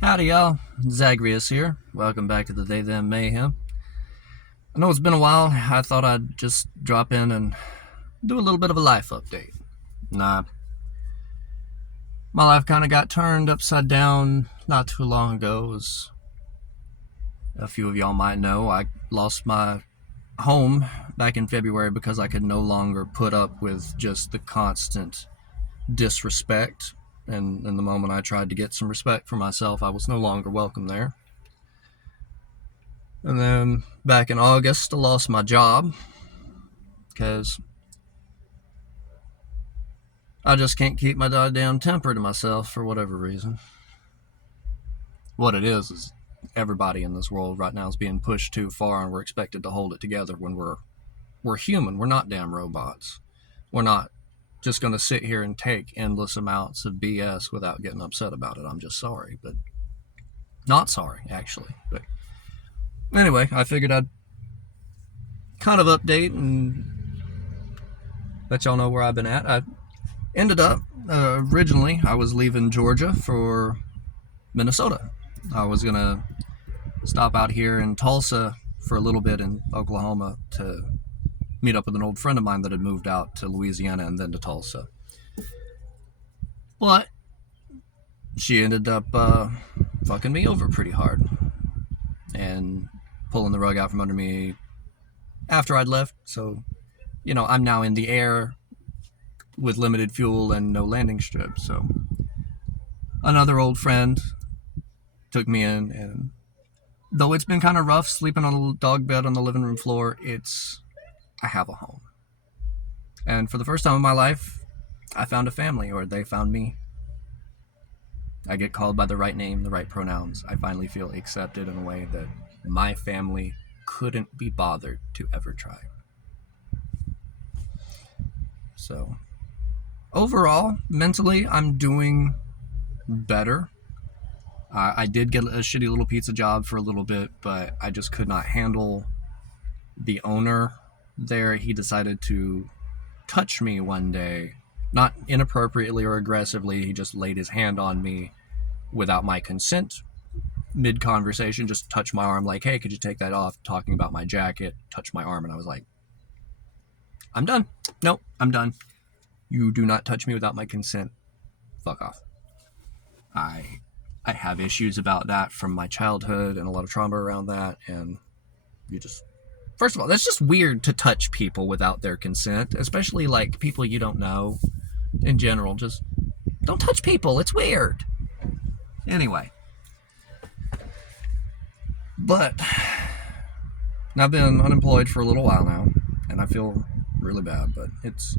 Howdy, y'all. Zagreus here. Welcome back to the They Them Mayhem. I know it's been a while. I thought I'd just drop in and do a little bit of a life update. Nah, my life kind of got turned upside down not too long ago. As a few of y'all might know, I lost my home back in February because I could no longer put up with just the constant disrespect. And in the moment I tried to get some respect for myself, I was no longer welcome there. And then back in August, I lost my job because I just can't keep my goddamn temper to myself for whatever reason. What it is everybody in this world right now is being pushed too far, and we're expected to hold it together when we're human. We're not damn robots. We're not just going to sit here and take endless amounts of BS without getting upset about it. I'm just sorry, but not sorry actually. But anyway, I figured I'd kind of update and let y'all know where I've been at. I ended up, originally, I was leaving Georgia for Minnesota. I was going to stop out here in Tulsa for a little bit in Oklahoma to meet up with an old friend of mine that had moved out to Louisiana and then to Tulsa. But she ended up fucking me over pretty hard and pulling the rug out from under me after I'd left. So, I'm now in the air with limited fuel and no landing strip. So another old friend took me in, and though it's been kind of rough sleeping on a dog bed on the living room floor, I have a home. And for the first time in my life, I found a family, or they found me. I get called by the right name, the right pronouns. I finally feel accepted in a way that my family couldn't be bothered to ever try. So, overall, mentally, I'm doing better. I did get a shitty little pizza job for a little bit, but I just could not handle the owner there. He decided to touch me one day, not inappropriately or aggressively. He just laid his hand on me without my consent. Mid-conversation, just touched my arm like, hey, could you take that off? Talking about my jacket, touched my arm, and I was like, I'm done. Nope, I'm done. You do not touch me without my consent. Fuck off. I have issues about that from my childhood and a lot of trauma around that, and first of all, that's just weird to touch people without their consent, especially like people you don't know in general. Just don't touch people. It's weird. Anyway. But I've been unemployed for a little while now, and I feel really bad, but it's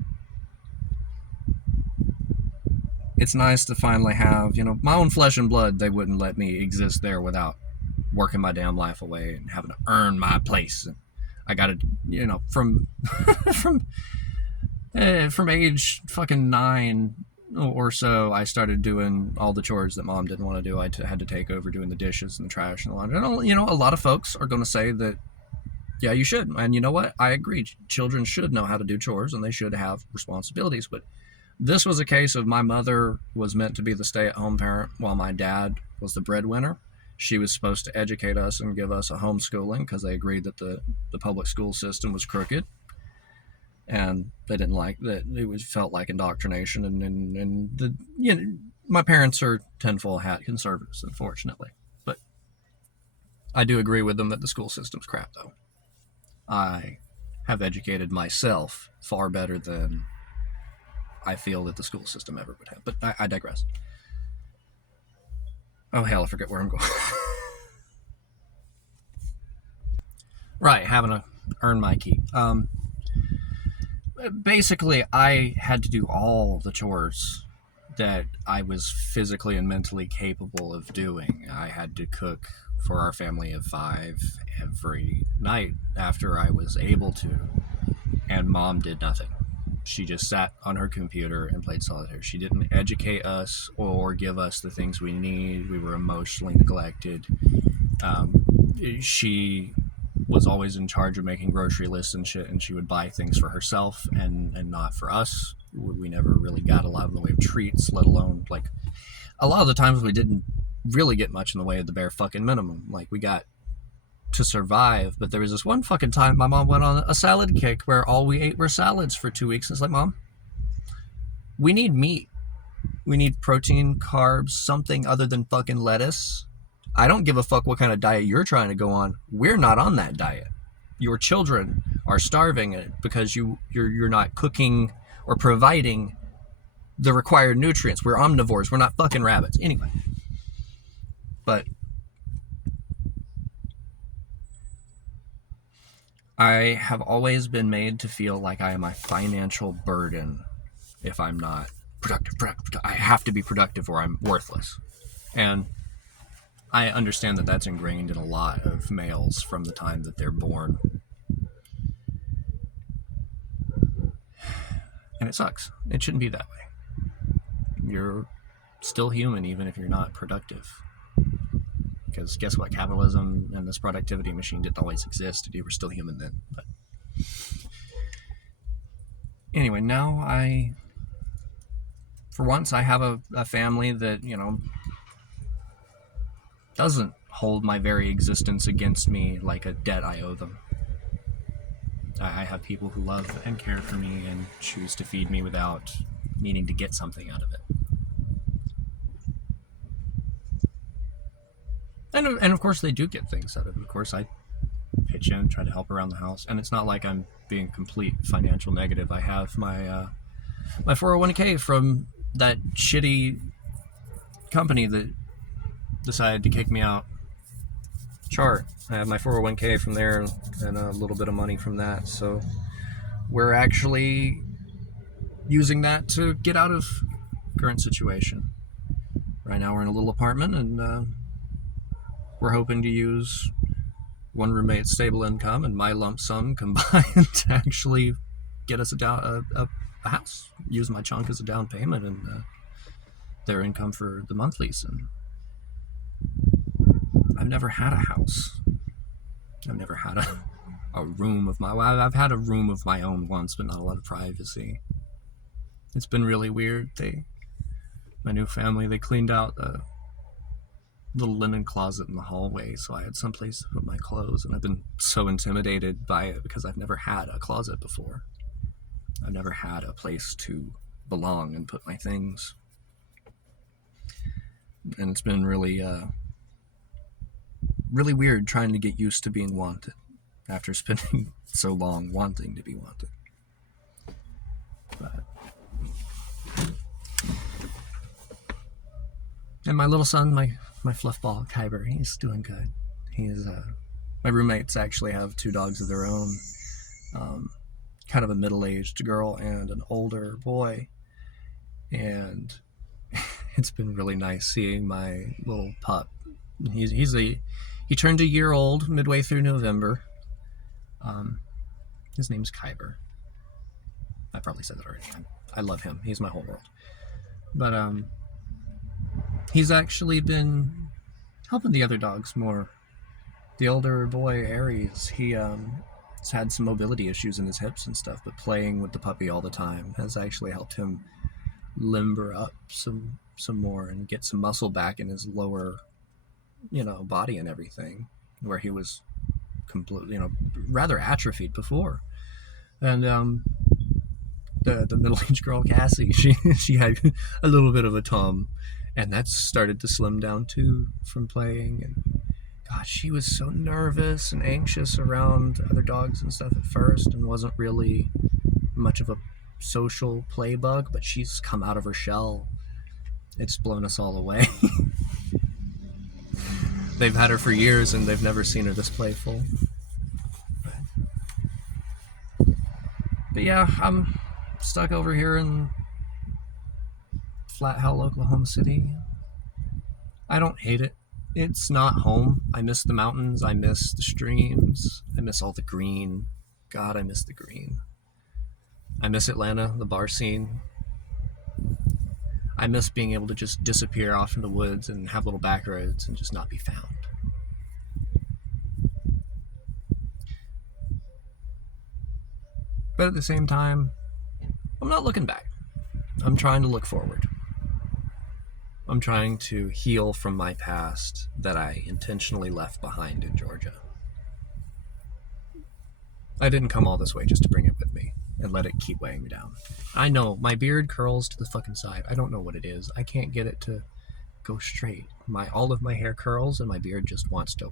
nice to finally have, my own flesh and blood. They wouldn't let me exist there without working my damn life away and having to earn my place. And I got to, from from age fucking 9 or so, I started doing all the chores that mom didn't want to do. I had to take over doing the dishes and the trash and the laundry. And, a lot of folks are going to say that, yeah, you should. And you know what? I agree. Children should know how to do chores, and they should have responsibilities. But this was a case of my mother was meant to be the stay-at-home parent while my dad was the breadwinner. She was supposed to educate us and give us a homeschooling because they agreed that the public school system was crooked. And they didn't like that. It felt like indoctrination. And my parents are tinfoil hat conservatives, unfortunately. But I do agree with them that the school system's crap, though. I have educated myself far better than I feel that the school system ever would have. But I digress. Oh, hell, I forget where I'm going. Right, having to earn my keep. Basically, I had to do all the chores that I was physically and mentally capable of doing. I had to cook for our family of 5 every night after I was able to, and mom did nothing. She just sat on her computer and played solitaire. She didn't educate us or give us the things we need. We were emotionally neglected. She was always in charge of making grocery lists and shit, and she would buy things for herself and not for us. We never really got a lot in the way of treats, let alone, like, a lot of the times we didn't really get much in the way of the bare fucking minimum. Like, we got to survive, but there was this one fucking time my mom went on a salad kick where all we ate were salads for 2 weeks. It's like, Mom, we need meat. We need protein, carbs, something other than fucking lettuce. I don't give a fuck what kind of diet you're trying to go on. We're not on that diet. Your children are starving because you're not cooking or providing the required nutrients. We're omnivores. We're not fucking rabbits. Anyway. But I have always been made to feel like I am a financial burden if I'm not productive. I have to be productive or I'm worthless. And I understand that that's ingrained in a lot of males from the time that they're born. And it sucks. It shouldn't be that way. You're still human even if you're not productive. Because guess what? Capitalism and this productivity machine didn't always exist, and you were still human then. But anyway, now for once, I have a family that, doesn't hold my very existence against me like a debt I owe them. I have people who love and care for me and choose to feed me without needing to get something out of it. And of course they do get things out of it. Of course I pitch in, try to help around the house, and it's not like I'm being complete financial negative. I have my 401k from that shitty company that decided to kick me out. Chart. I have my 401k from there and a little bit of money from that, so we're actually using that to get out of current situation. Right now we're in a little apartment, and we're hoping to use one roommate's stable income and my lump sum combined to actually get us a house. Use my chunk as a down payment and their income for the monthlies. And I've never had a house. I've never had a room of my... I've had a room of my own once, but not a lot of privacy. It's been really weird. My new family, they cleaned out a little linen closet in the hallway, so I had someplace to put my clothes, and I've been so intimidated by it because I've never had a closet before. I've never had a place to belong and put my things. And it's been really weird trying to get used to being wanted after spending so long wanting to be wanted. But... And my little son, my fluffball, Kyber, he's doing good. He's my roommates actually have 2 dogs of their own. Kind of a middle-aged girl and an older boy. And it's been really nice seeing my little pup. He turned a year old midway through November. His name's Kyber. I probably said that already. I love him. He's my whole world. But he's actually been helping the other dogs more. The older boy, Aries, he has had some mobility issues in his hips and stuff, but playing with the puppy all the time has actually helped him limber up some more and get some muscle back in his lower, body and everything, where he was completely, rather atrophied before. And the middle-aged girl, Cassie, she had a little bit of a tum, and that's started to slim down too from playing. And God, she was so nervous and anxious around other dogs and stuff at first, and wasn't really much of a social play bug, but she's come out of her shell. It's blown us all away. They've had her for years and they've never seen her this playful. But yeah, I'm stuck over here in Flat Hell, Oklahoma City. I don't hate it. It's not home. I miss the mountains. I miss the streams. I miss all the green. God, I miss the green. I miss Atlanta, the bar scene. I miss being able to just disappear off in the woods and have little back roads and just not be found. But at the same time, I'm not looking back. I'm trying to look forward. I'm trying to heal from my past that I intentionally left behind in Georgia. I didn't come all this way just to bring it with me and let it keep weighing me down. I know, my beard curls to the fucking side. I don't know what it is. I can't get it to go straight. All of my hair curls and my beard just wants to...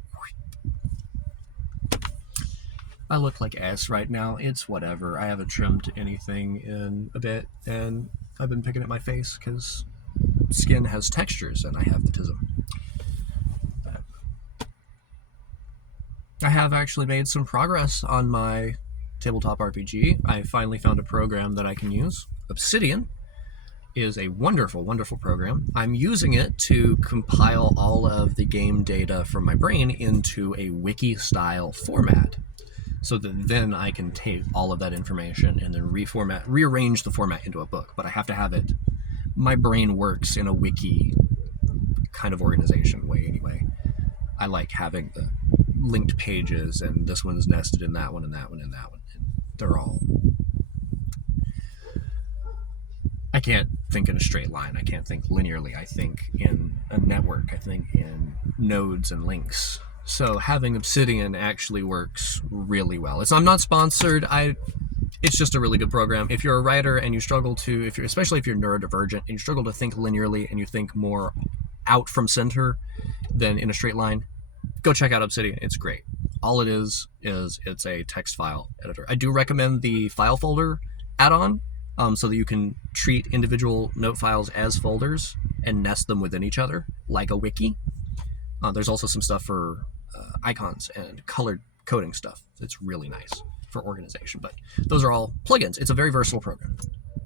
I look like S right now. It's whatever. I haven't trimmed anything in a bit, and I've been picking at my face because skin has textures and I have autism. I have actually made some progress on my tabletop RPG. I finally found a program that I can use. Obsidian is a wonderful, wonderful program. I'm using it to compile all of the game data from my brain into a wiki-style format, so that then I can take all of that information and then rearrange the format into a book. But I have to have it. My brain works in a wiki kind of organization way anyway. I like having the linked pages, and this one's nested in that one, and that one, and that one. And they're all... I can't think in a straight line. I can't think linearly. I think in a network. I think in nodes and links. So having Obsidian actually works really well. I'm not sponsored. It's just a really good program. If you're a writer and you struggle to, especially if you're neurodivergent and you struggle to think linearly and you think more out from center than in a straight line, go check out Obsidian. It's great. All it is it's a text file editor. I do recommend the file folder add-on, so that you can treat individual note files as folders and nest them within each other like a wiki. There's also some stuff for icons and colored coding stuff. It's really nice for organization, but those are all plugins. It's a very versatile program.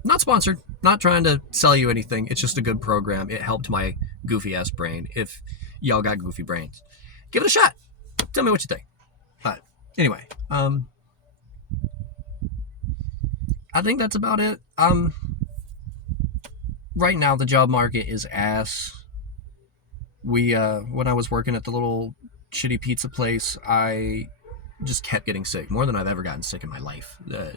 Not sponsored, not trying to sell you anything. It's just a good program. It helped my goofy ass brain. If y'all got goofy brains, give it a shot. Tell me what you think. But anyway, I think that's about it. Right now the job market is ass. When I was working at the little shitty pizza place, I just kept getting sick, more than I've ever gotten sick in my life. The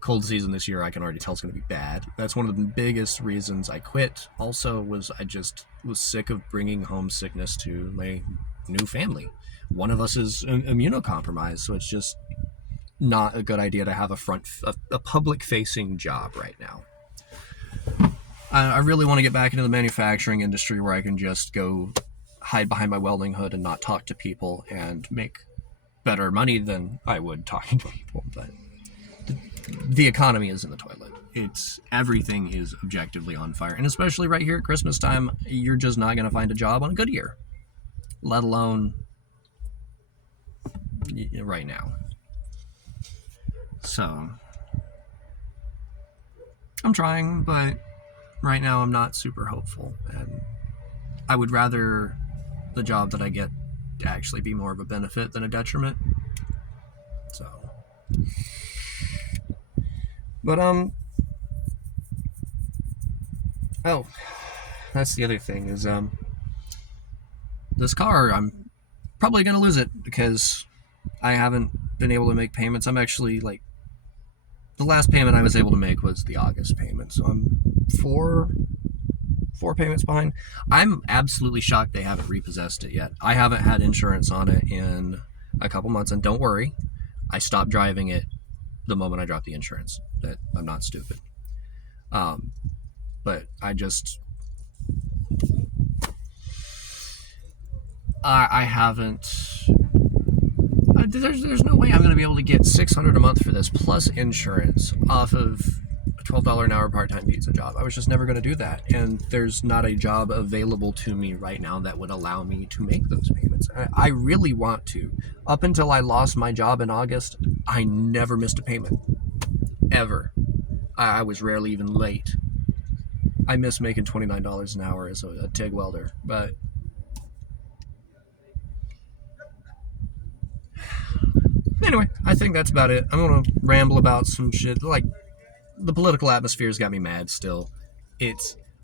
cold season this year, I can already tell it's going to be bad. That's one of the biggest reasons I quit. Also was I just was sick of bringing home sickness to my new family. One of us is immunocompromised, so it's just not a good idea to have a public-facing job right now. I really want to get back into the manufacturing industry where I can just go hide behind my welding hood and not talk to people and make better money than I would talking to people. But the economy is in the toilet. Everything is objectively on fire. And especially right here at Christmas time, you're just not going to find a job on a good year, let alone right now. So I'm trying, but right now I'm not super hopeful, and I would rather the job that I get to actually be more of a benefit than a detriment. So, but oh, that's the other thing is this car, I'm probably gonna lose it because I haven't been able to make payments. I'm actually the last payment I was able to make was the August payment, so I'm four payments behind. I'm absolutely shocked they haven't repossessed it yet. I haven't had insurance on it in a couple months, and don't worry, I stopped driving it the moment I dropped the insurance. That I'm not stupid. But I haven't. There's no way I'm going to be able to get $600 a month for this plus insurance off of a $12 an hour part-time pizza job. I was just never going to do that, and there's not a job available to me right now that would allow me to make those payments. I really want to. Up until I lost my job in August, I never missed a payment, ever. I was rarely even late. I miss making $29 an hour as a TIG welder, but anyway, I think that's about it. I'm going to ramble about some shit. The political atmosphere's got me mad still.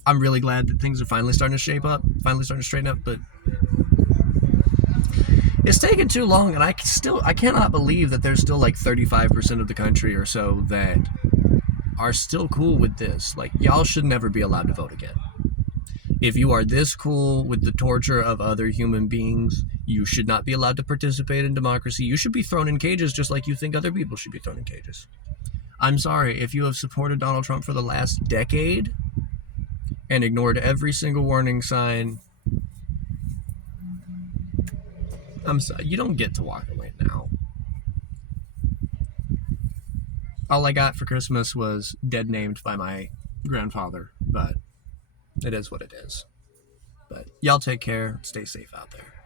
I'm really glad that things are finally starting to shape up, finally starting to straighten up, but it's taken too long, and I cannot believe that there's still 35% of the country or so that are still cool with this. Y'all should never be allowed to vote again. If you are this cool with the torture of other human beings, you should not be allowed to participate in democracy. You should be thrown in cages just like you think other people should be thrown in cages. I'm sorry, if you have supported Donald Trump for the last decade and ignored every single warning sign, I'm sorry, you don't get to walk away now. All I got for Christmas was dead named by my grandfather, but it is what it is. But y'all take care. Stay safe out there.